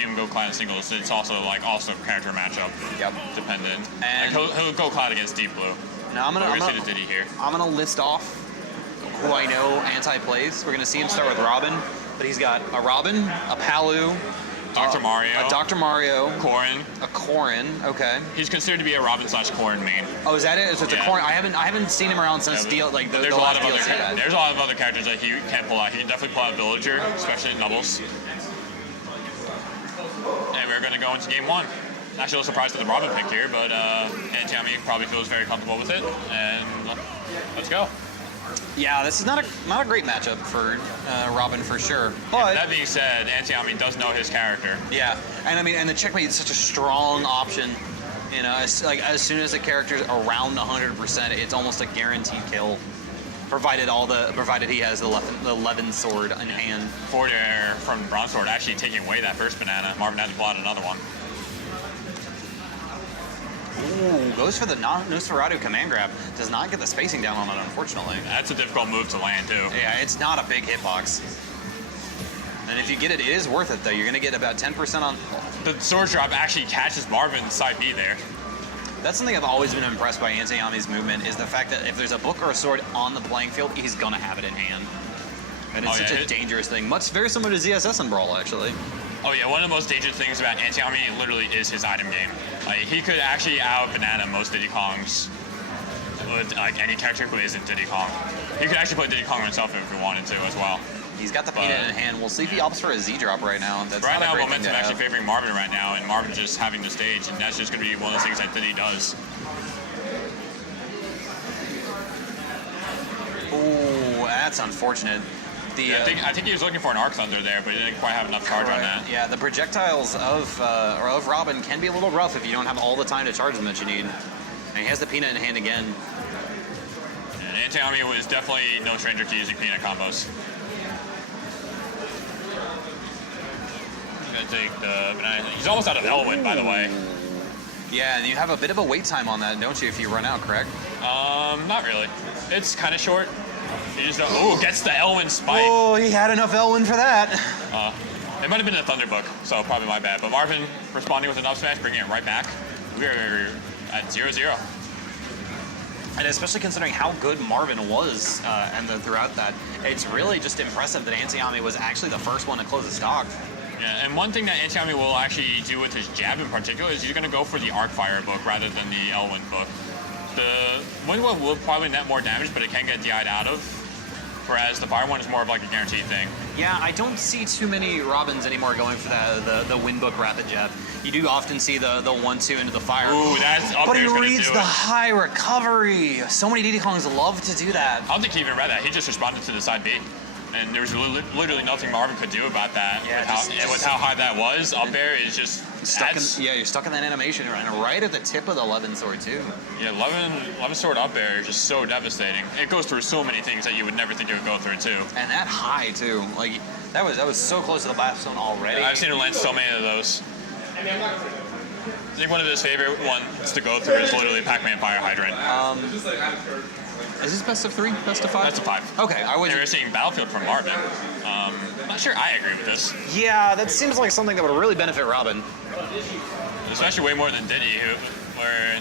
him go Cloud in singles, it's also character matchup dependent. And he'll go Cloud against Deep Blue. Now I'm gonna see the Diddy here. I'm gonna list off who I know anti-plays. We're gonna see him start with Robin, but he's got a Robin, a Palu, Dr. Mario. A Dr. Mario. Corrin. A Corrin, okay. He's considered to be a Robin/Corrin main. Oh, is that it? So it's a Corrin. I haven't seen him around since there's a lot of other characters that he can't pull out. He can definitely pull out Villager, especially in doubles. And we're going to go into game one. Actually, a little surprised at the Robin pick here, but Antiyami probably feels very comfortable with it. And let's go. Yeah, this is not a great matchup for Robin for sure. But that being said, Antiyami does know his character. Yeah, and the checkmate is such a strong option. You know, as soon as the character's around 100%, it's almost a guaranteed kill, provided he has the Levin sword in hand. Forward air from Bronze Sword actually taking away that first banana. Marvin had to pull out another one. Ooh, goes for the Nosferatu command grab. Does not get the spacing down on it, unfortunately. That's a difficult move to land, too. Yeah, it's not a big hitbox. And if you get it, it is worth it, though. You're going to get about 10% on... The sword drop actually catches Marvin's side B there. That's something I've always been impressed by Antiyami's movement, is the fact that if there's a book or a sword on the playing field, he's going to have it in hand. And it's such a dangerous thing. Very similar to ZSS and Brawl, actually. Oh yeah, one of the most dangerous things about Antiyami literally is his item game. He could actually out-banana most Diddy Kongs with any character who isn't Diddy Kong. He could actually play Diddy Kong himself if he wanted to as well. He's got the peanut in hand. We'll see if he opts for a Z drop right now. That's right now, momentum actually favoring Marvin right now, and Marvin just having the stage, and that's just going to be one of those things that Diddy does. Ooh, that's unfortunate. I think he was looking for an Arc Thunder there, but he didn't quite have enough charge on that. Yeah, the projectiles of Robin can be a little rough if you don't have all the time to charge them that you need. And he has the peanut in hand again. And Antiyami was definitely no stranger to using peanut combos. He's gonna take the banana. He's almost out of Elwyn, by the way. Yeah, and you have a bit of a wait time on that, don't you, if you run out, correct? Not really. It's kind of short. He just gets the Elwyn spike. Oh, he had enough Elwyn for that. It might have been a Thunderbook, so probably my bad. But Marvin responding with an up smash, bringing it right back. We're at 0-0. And especially considering how good Marvin was throughout that, it's really just impressive that Antiyami was actually the first one to close the stock. Yeah, and one thing that Antiyami will actually do with his jab in particular is he's going to go for the Arc Fire book rather than the Elwyn book. The Wind one will probably net more damage, but it can get DI'd out of, whereas the Fire one is more of like a guaranteed thing. Yeah, I don't see too many Robins anymore going for the Wind book rapid jab. You do often see the 1-2 into the Fire. Ooh, that's up. But he reads the high recovery. So many Diddy Kongs love to do that. I don't think he even read that. He just responded to the side B. And there was literally nothing Marvin could do about that. Yeah, with how high that was, up air is just stuck. You're stuck in that animation, and right at the tip of the Levin sword too. Yeah, Levin sword up air is just so devastating. It goes through so many things that you would never think it would go through too. And that high too, like that was so close to the blast zone already. I've seen him land so many of those. I think one of his favorite ones to go through is literally Pac-Man Fire Hydrant. Is this best of 3? Best of 5? Best of 5. Okay, I would. You're seeing Battlefield from Marvin. I'm not sure I agree with this. Yeah, that seems like something that would really benefit Robin. Especially way more than Diddy, where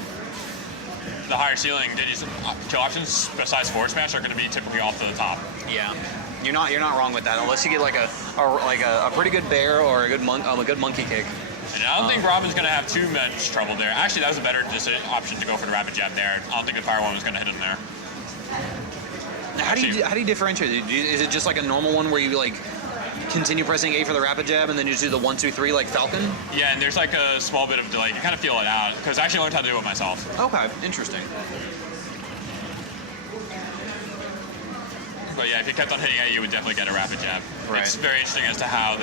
the higher ceiling Diddy's kill options besides forward smash are going to be typically off to the top. Yeah, you're not wrong with that unless you get like a pretty good bear or a good monkey kick. And I don't think Robin's going to have too much trouble there. Actually, that was a better option to go for the rapid jab there. I don't think the Fire one was going to hit him there. How do you differentiate it? Is it just like a normal one where you like continue pressing A for the rapid jab and then you just do the 1-2-3 like Falcon? Yeah, and there's like a small bit of delay. You kind of feel it out because I actually learned how to do it myself. Okay, interesting. But yeah, if you kept on hitting A, you would definitely get a rapid jab. Right. It's very interesting as to how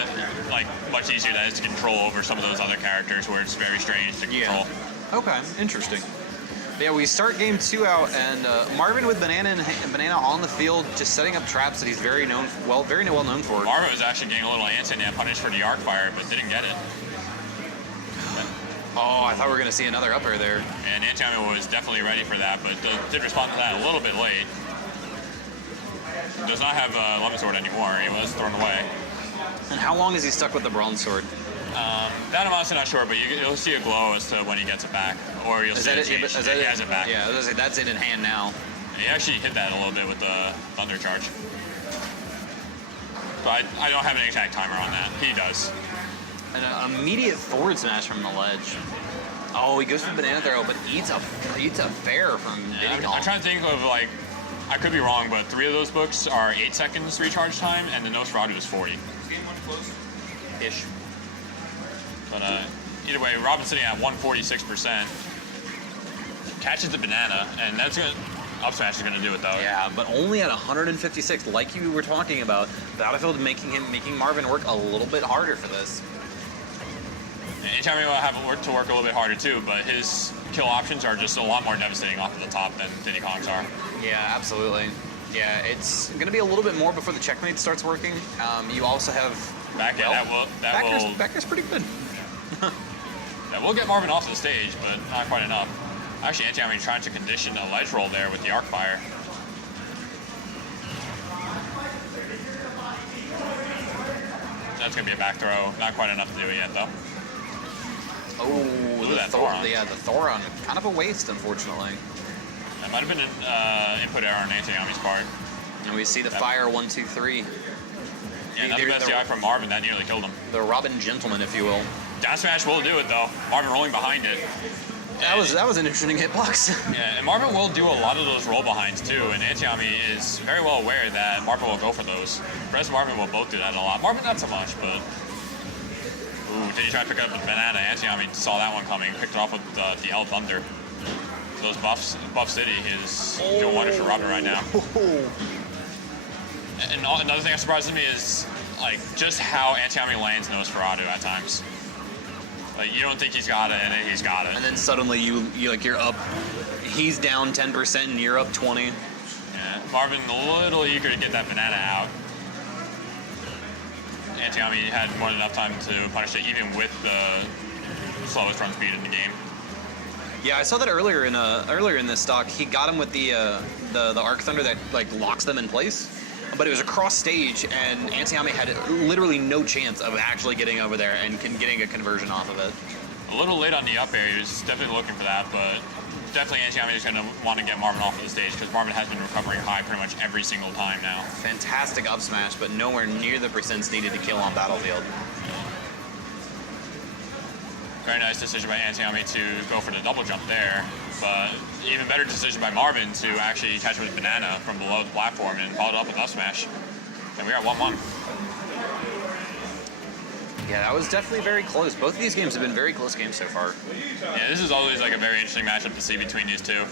much easier that is to control over some of those other characters where it's very strange to control. Yeah. Okay, interesting. Yeah, we start game 2 out, and Marvin with Banana on the field, just setting up traps that he's very well known for. Marvin was actually getting a little anti-net punish for the Arc Fire, but didn't get it. Oh, I thought we were going to see another up air there. And Antiyami was definitely ready for that, but did respond to that a little bit late. Does not have Levin sword anymore. He was thrown away. And how long is he stuck with the Bronze sword? honestly not sure, but you'll see a glow as to when he gets it back, or you'll see it change. Is that he has it back. Yeah, that's it in hand now. And he actually hit that a little bit with the Thunder Charge. But I don't have an exact timer on that. He does. An immediate forward smash from the ledge. Oh, he goes for the banana throw, but eats a fair from Diddy Kong. I'm trying to think of, like, I could be wrong, but 3 of those books are 8 seconds recharge time, and the Nosferatu is 40. Ish. But either way, Robin's sitting at 146%. Catches the banana, and that's going to... Up smash is going to do it, though. Yeah, but only at 156, like you were talking about. Battlefield making Marvin work a little bit harder for this. Antiyami will have to work a little bit harder too, but his kill options are just a lot more devastating off of the top than Diddy Kong's are. Yeah, absolutely. Yeah, it's going to be a little bit more before the checkmate starts working. You also have... Back Backer's pretty good. Yeah, we'll get Marvin off the stage, but not quite enough. Actually, Antiyami trying to condition a ledge roll there with the arc fire. That's going to be a back throw. Not quite enough to do it yet, though. Oh, the Thoron. Yeah, the Thoron. Kind of a waste, unfortunately. That might have been an input error on Antiyami's part. And we see the fire 1, 2, 3. Yeah, another best DI from Marvin. That nearly killed him. The Robin Gentleman, if you will. Down smash will do it, though. Marvin rolling behind it. That was an interesting hitbox. Yeah, and Marvin will do a lot of those roll behinds too, and Antiyami is very well aware that Marvin will go for those. Perez and Marvin will both do that a lot. Marvin not so much, but... Ooh, did he try to pick up the banana? Antiyami saw that one coming, picked it off with the L Thunder. Those buffs, Buff City is doing wonders for Robin right now. And another thing that surprises me is like just how Antiyami lands Nosferatu at times. Like, you don't think he's got it, and then he's got it. And then suddenly you're up. He's down 10%, and you're up 20. Yeah, Marvin a little eager to get that banana out. Antiyami had more than enough time to punish it, even with the slowest run speed in the game. Yeah, I saw that earlier in this stock. He got him with the Arc Thunder that like locks them in place. But it was across stage, and Antiyami had literally no chance of actually getting over there and getting a conversion off of it. A little late on the up air. He was definitely looking for that, but definitely Antiyami is going to want to get Marvin off of the stage because Marvin has been recovering high pretty much every single time now. Fantastic up smash, but nowhere near the percents needed to kill on Battlefield. Very nice decision by Antiyami to go for the double jump there, but even better decision by Marvin to actually catch him with banana from below the platform and follow it up with up smash. And we are 1-1. Yeah, that was definitely very close. Both of these games have been very close games so far. Yeah, this is always like a very interesting matchup to see between these two.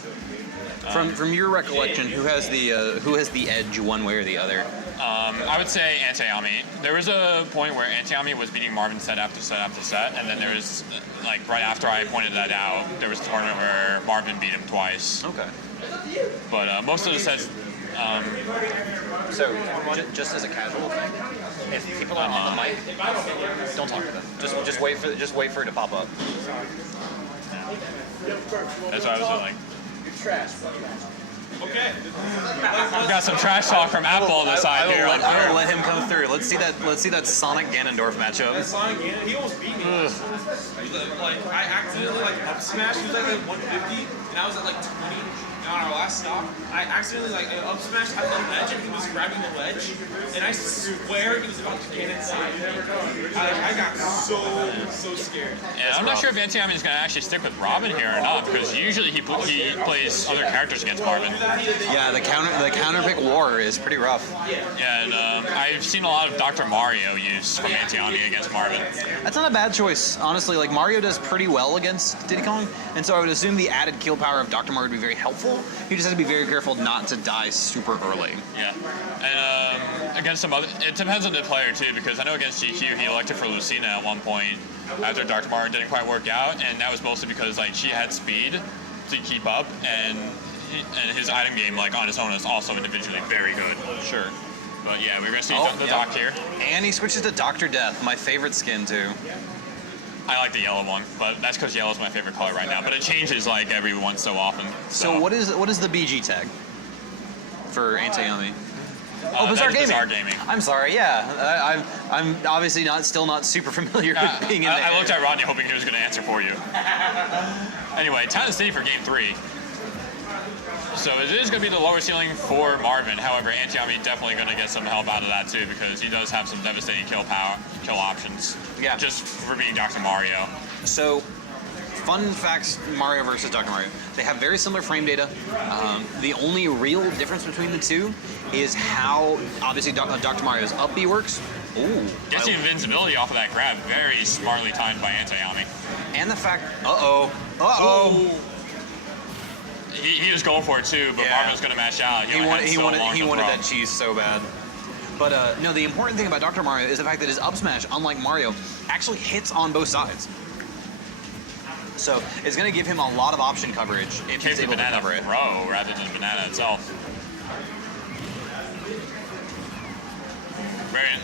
From your recollection, who has the edge one way or the other? I would say Antiyami. There was a point where Antiyami was beating Marvin set after set after set, and then there was, like, right after I pointed that out, there was a tournament where Marvin beat him twice. Okay. But most of the sets... So, just as a casual thing, if people are on the mic, don't talk to them. Just wait for it to pop up. That's what I was doing, like... You're trash. Okay. We've got some trash talk from Apple on the side here. I will let him come through. Let's see that Sonic Ganondorf matchup. Sonic Ganondorf, he almost beat me. Like, I accidentally up smashed. He was like at 150, and I was at like 20. And on our last stop, I accidentally up smashed at the ledge, and he was grabbing the ledge, and I swear he was about to get inside. I got so scared. Yeah, I'm not sure if Antiyami is going to actually stick with Robin here or not, because usually he plays other characters against Marvin. Yeah, the counter pick war is pretty rough. Yeah, and I've seen a lot of Dr. Mario used from Antiyami against Marvin. That's not a bad choice, honestly. Like, Mario does pretty well against Diddy Kong, and so I would assume the added kill power of Dr. Mario would be very helpful. You just have to be very careful not to die super early. Yeah, and against some other, it depends on the player too, because I know against GQ he elected for Lucina at one point after Dr. Mario didn't quite work out, and that was mostly because like she had speed to keep up, and his item game like on his own is also individually very good. Sure. But yeah, we're gonna see the doc here. And he switches to Dr. Death, my favorite skin too. I like the yellow one, but that's because yellow is my favorite color right now. But it changes like every once so often. So what is the BG tag for Antiyami? Oh, Bizarre that is Gaming. Bizarre Gaming. I'm sorry. Yeah, I'm obviously still not super familiar with being in there. I looked at Rodney hoping he was going to answer for you. Anyway, Town and City for Game 3. So it is going to be the lower ceiling for Marvin. However, Antiyami definitely going to get some help out of that too because he does have some devastating kill options. Yeah. Just for being Dr. Mario. So, fun facts: Mario versus Dr. Mario. They have very similar frame data. The only real difference between the two is how obviously Dr. Mario's up B works. Ooh. Gets the invincibility off of that grab. Very smartly timed by Antiyami. And the fact. Uh-oh. He was going for it too, but Yeah. Marvin's going to mash out. He wanted that cheese so bad. But no, the important thing about Dr. Mario is the fact that his up smash, unlike Mario, actually hits on both sides. So it's going to give him a lot of option coverage if he's able to banana cover it. throw rather than banana itself.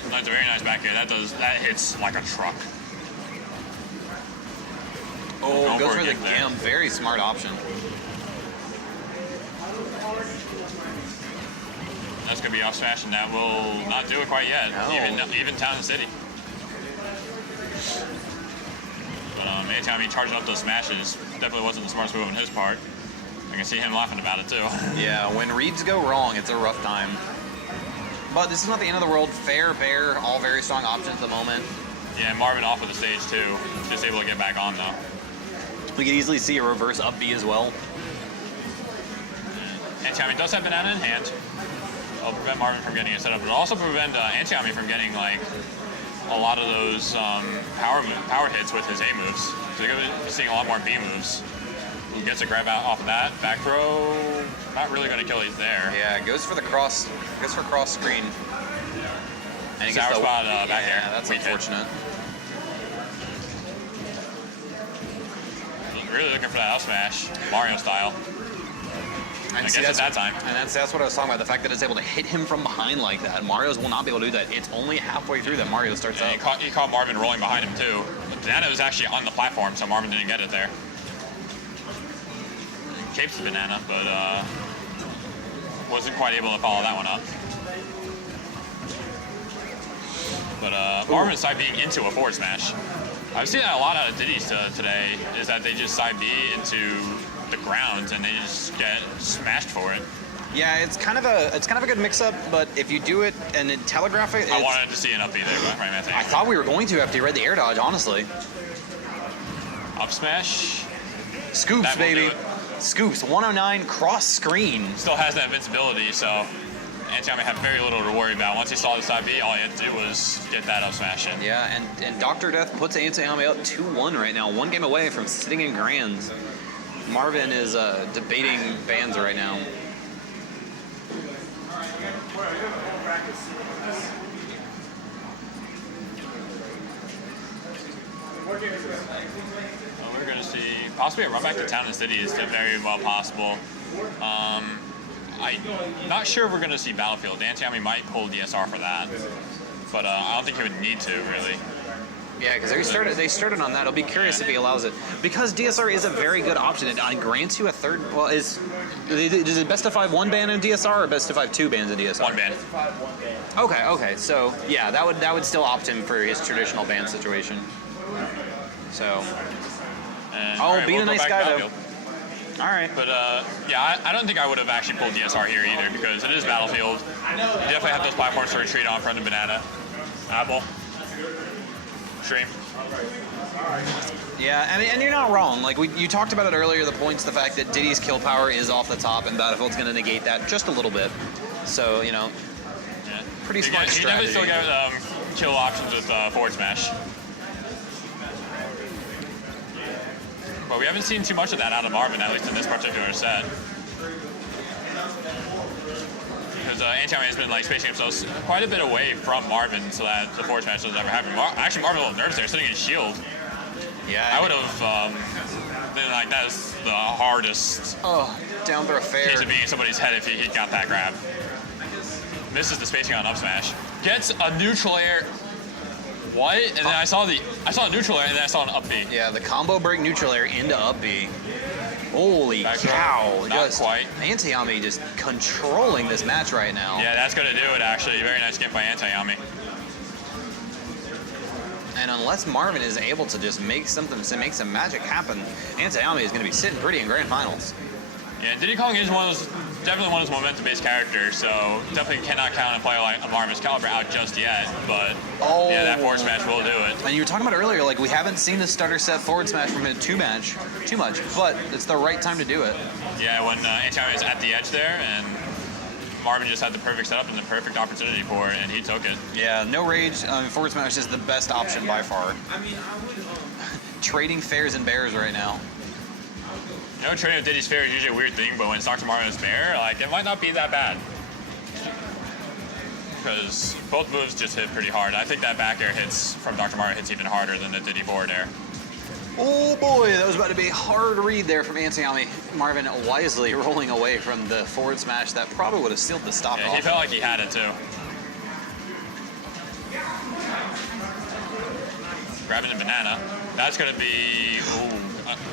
That's a very nice back here. That hits like a truck. Oh, goes for the kick there. Gam. Very smart option. That's going to be off smash, and that will not do it quite yet. No. Even Town and City. But anytime he charging up those smashes, definitely wasn't the smartest move on his part. I can see him laughing about it too. Yeah, when reads go wrong, it's a rough time. But this is not the end of the world. Fair, bear, all very strong options at the moment. Yeah, Marvin off of the stage too. Just able to get back on though. We could easily see a reverse up B as well. Antiyami does have banana in hand. It'll prevent Marvin from getting it set up, but it'll also prevent Antiyami from getting like a lot of those power hits with his A moves. So you're going to be seeing a lot more B moves. He gets a grab out off of that. Back throw, not really going to kill. He's there. Yeah, goes for cross screen. And he gets Sour the spot back here. Yeah, that's Weak hit. unfortunate. Really looking for that out smash, Mario style. I guess at that time. And that's what I was talking about. The fact that it's able to hit him from behind like that. Mario's will not be able to do that. It's only halfway through that Mario starts up. He caught Marvin rolling behind him too. Banana was actually on the platform, so Marvin didn't get it there. Capes the banana, but wasn't quite able to follow that one up. But Marvin's side being into a forward smash. I've seen that a lot out of Diddy's today, is that they just side B into the ground and they just get smashed for it. Yeah, it's kind of a good mix-up, but if you do it and then telegraph it, I wanted to see an up B there, but I thought we were going to after you read the air dodge, honestly. Up smash. Scoops, That will baby. do it. Scoops, 109, cross screen. Still has that invincibility, so Antiyami had very little to worry about. Once he saw the side B, all he had to do was get that up smash in. Yeah, and Dr. Death puts Antiyami up 2-1 right now, one game away from sitting in grands. Marvin is debating bans right now. Well, we're going to see possibly a run back to Town and City is very well possible. I'm not sure if we're going to see Battlefield. Antiyami might pull DSR for that, but I don't think he would need to, really. Yeah, because they started on that. I'll be curious if he allows it. Because DSR is a very good option. It grants you a third... Well, is it best of 5 1 ban in DSR or best of 5 2 bans in DSR? One ban. Okay. So, yeah, that would still opt him for his traditional ban situation. So... And, being a nice guy, though. Battlefield. All right. But, yeah, I don't think I would have actually pulled DSR here either because it is Battlefield. You definitely have those platforms to retreat on front of Banana. Apple. Stream. Yeah, and you're not wrong. Like you talked about it earlier, the fact that Diddy's kill power is off the top, and Battlefield's going to negate that just a little bit. So pretty smart strategy. He definitely still got kill options with forward smash. But we haven't seen too much of that out of Marvin, at least in this particular set. Because Antiyami has been spacing himself quite a bit away from Marvin so that the forward smash doesn't ever happen. Actually, Marvin a little nervous there, sitting in shield. Yeah. I would have been like, that is the hardest down throw fair. case of being in somebody's head if he got that grab. Misses the spacing on up smash. Gets a neutral air. What? And then I saw a neutral air and then I saw an up B. Yeah, the combo break neutral air into up B. Holy Back cow. throw, not quite. Antiyami just controlling this match right now. Yeah, that's going to do it, actually. Very nice game by Antiyami. And unless Marvin is able to just make some magic happen, Antiyami is going to be sitting pretty in grand finals. Yeah, Diddy Kong is definitely one of those momentum-based characters, so definitely cannot count a player like Marvin's caliber out just yet, but yeah, that forward smash will do it. And you were talking about earlier, like, we haven't seen the stutter set forward smash from him too much, but it's the right time to do it. Yeah, when Antiyami was at the edge there, and Marvin just had the perfect setup and the perfect opportunity for it, and he took it. Yeah, no rage. Forward smash is the best option by far. I mean, I would. Trading fairs and bears right now. You know, trading with Diddy's fair is usually a weird thing, but when it's Dr. Mario's bear, like, it might not be that bad. Because both moves just hit pretty hard. I think that back air hits from Dr. Mario hits even harder than the Diddy forward air. Oh boy, that was about to be a hard read there from Antiyami. Marvin wisely rolling away from the forward smash that probably would have sealed the stop Yeah, off. he felt like he had it too. Grabbing the banana. That's going to be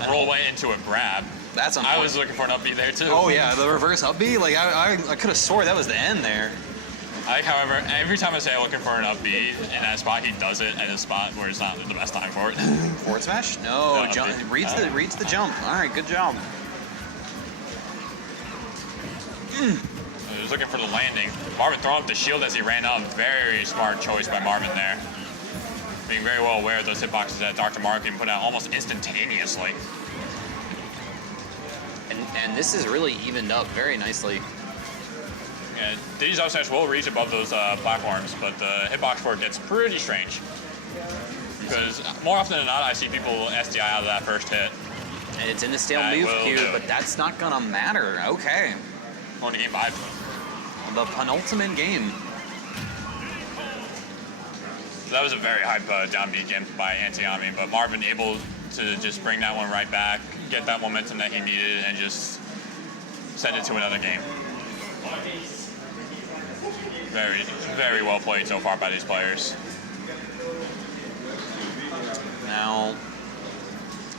a roll away into a grab. That's I unfortunate. was looking for an up B there too. Oh yeah, the reverse up B. Like I could have swore that was the end there. I like, however, every time I say I'm looking for an up B in that spot, he does it at a spot where it's not the best time for it. Forward smash? No, No, jump. up B. Reads the jump. All right, good job. He was looking for the landing. Marvin throwing up the shield as he ran up. Very smart choice by Marvin there. Being very well aware of those hitboxes that Dr. Mario can put out almost instantaneously. And this is really evened up very nicely. Yeah, Diddy's up smash will reach above those platforms, but the hitbox for it gets pretty strange. Because more often than not, I see people SDI out of that first hit. And it's in the stale That move will queue, do. but that's not gonna matter. Okay. On to game 5. The penultimate game. That was a very hype down B game by Antiyami, but Marvin able to just bring that one right back, get that momentum that he needed, and just send it to another game. Very, very well played so far by these players. Now,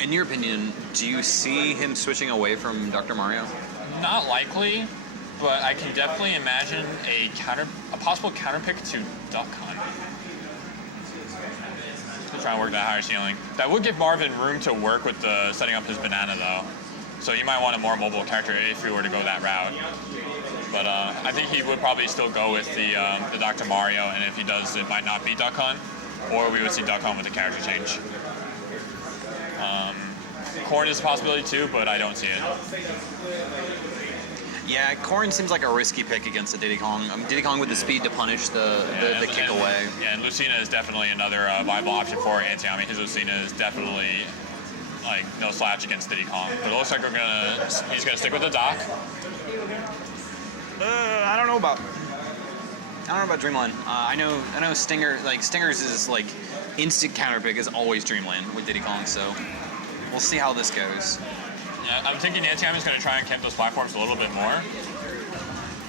in your opinion, do you see him switching away from Dr. Mario? Not likely, but I can definitely imagine a possible counter pick to Duck Hunt. Still trying to work that higher ceiling. That would give Marvin room to work with the setting up his banana though. So you might want a more mobile character if we were to go that route. But I think he would probably still go with the Dr. Mario, and if he does, it might not be Duck Hunt, or we would see Duck Hunt with a character change. Corn is a possibility too, but I don't see it. Yeah, Corn seems like a risky pick against the Diddy Kong. Diddy Kong with the speed to punish the kick away. Yeah, and Lucina is definitely another viable option for Antiyami. His Lucina is definitely like no slouch against Diddy Kong. But it looks like he's gonna stick with the dock. I don't know about Dreamland. I know Stinger's is like instant counter pick is always Dreamland with Diddy Kong, so we'll see how this goes. Yeah, I'm thinking Antiyami is gonna try and camp those platforms a little bit more.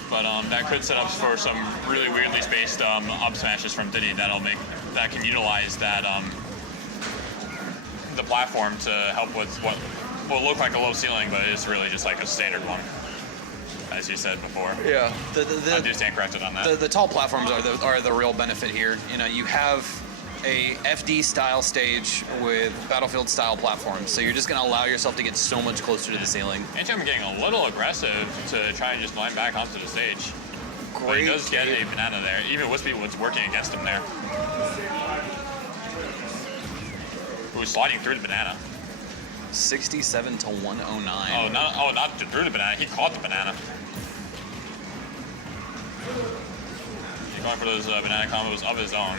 But that could set up for some really weirdly spaced up smashes from Diddy that can utilize that the platform to help with what will look like a low ceiling, but it's really just like a standard one, as you said before. Yeah, I do stand corrected on that. the tall platforms are the real benefit here. You know, you have a FD style stage with Battlefield style platforms, so you're just going to allow yourself to get so much closer to the ceiling. Antiyami getting a little aggressive to try and just line back onto the stage. But he does get a banana there. Even Wispy was working against him there. Who was sliding through the banana. 67 to 109. Not through the banana. He caught the banana. He's going for those banana combos of his own.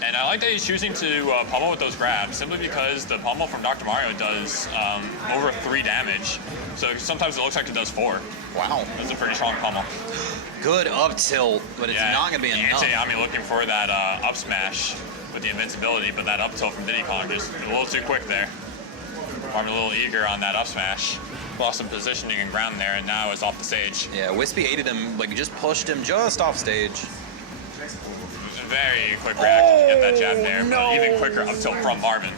And I like that he's choosing to pummel with those grabs, simply because the pummel from Dr. Mario does over 3 damage. So sometimes it looks like it does 4. Wow. That's a pretty strong pummel. Good up tilt, but it's not going to be enough. Antiyami looking for that up smash with the invincibility, but that up tilt from Diddy Kong just a little too quick there. I'm a little eager on that up smash. Lost some positioning and ground there, and now it's off the stage. Yeah, Wispy aided him, like just pushed him just off stage. Very quick reaction to get that jab there, but even quicker up tilt from Marvin.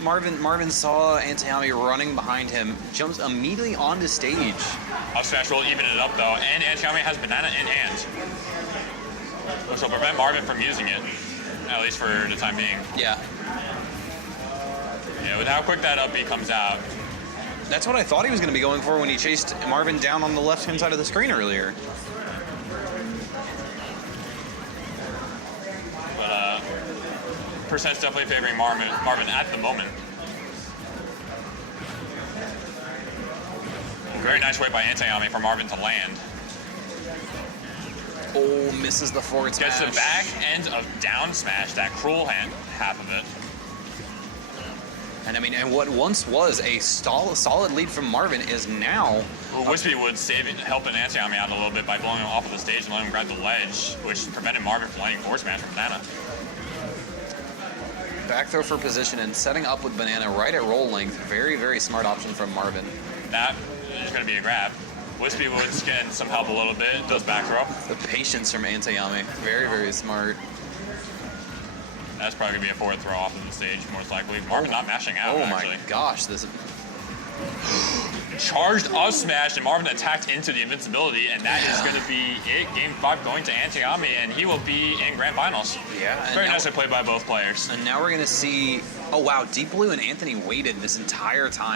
Marvin saw Antiyami running behind him, jumps immediately onto stage. Up smash will even it up though, and Antiyami has banana in hand, which will prevent Marvin from using it, at least for the time being. Yeah. Yeah, with how quick that up B comes out. That's what I thought he was going to be going for when he chased Marvin down on the left-hand side of the screen earlier. But percent's definitely favoring Marvin at the moment. Very nice way by Antiyami for Marvin to land. Oh, misses the forward smash. Gets the back end of down smash, that cruel half of it. And I mean, and what once was a solid lead from Marvin is now... Wispy would helping Antiyami out a little bit by blowing him off of the stage and letting him grab the ledge, which prevented Marvin from landing forward smash from Banana. Back throw for position and setting up with Banana right at roll length. Very, very smart option from Marvin. That is going to be a grab. Wispy Wood's getting some help a little bit, does back throw. The patience from Antiyami. Very, very smart. That's probably going to be a forward throw off of the stage, most likely. Marvin not mashing out, actually. My gosh, this... Charged up smash, and Marvin attacked into the invincibility, and that is going to be it. Game 5 going to Antiyami, and he will be in Grand Finals. Yeah. Very nicely played by both players. And now we're going to see... Oh, wow, Deep Blue and Anthony waited this entire time.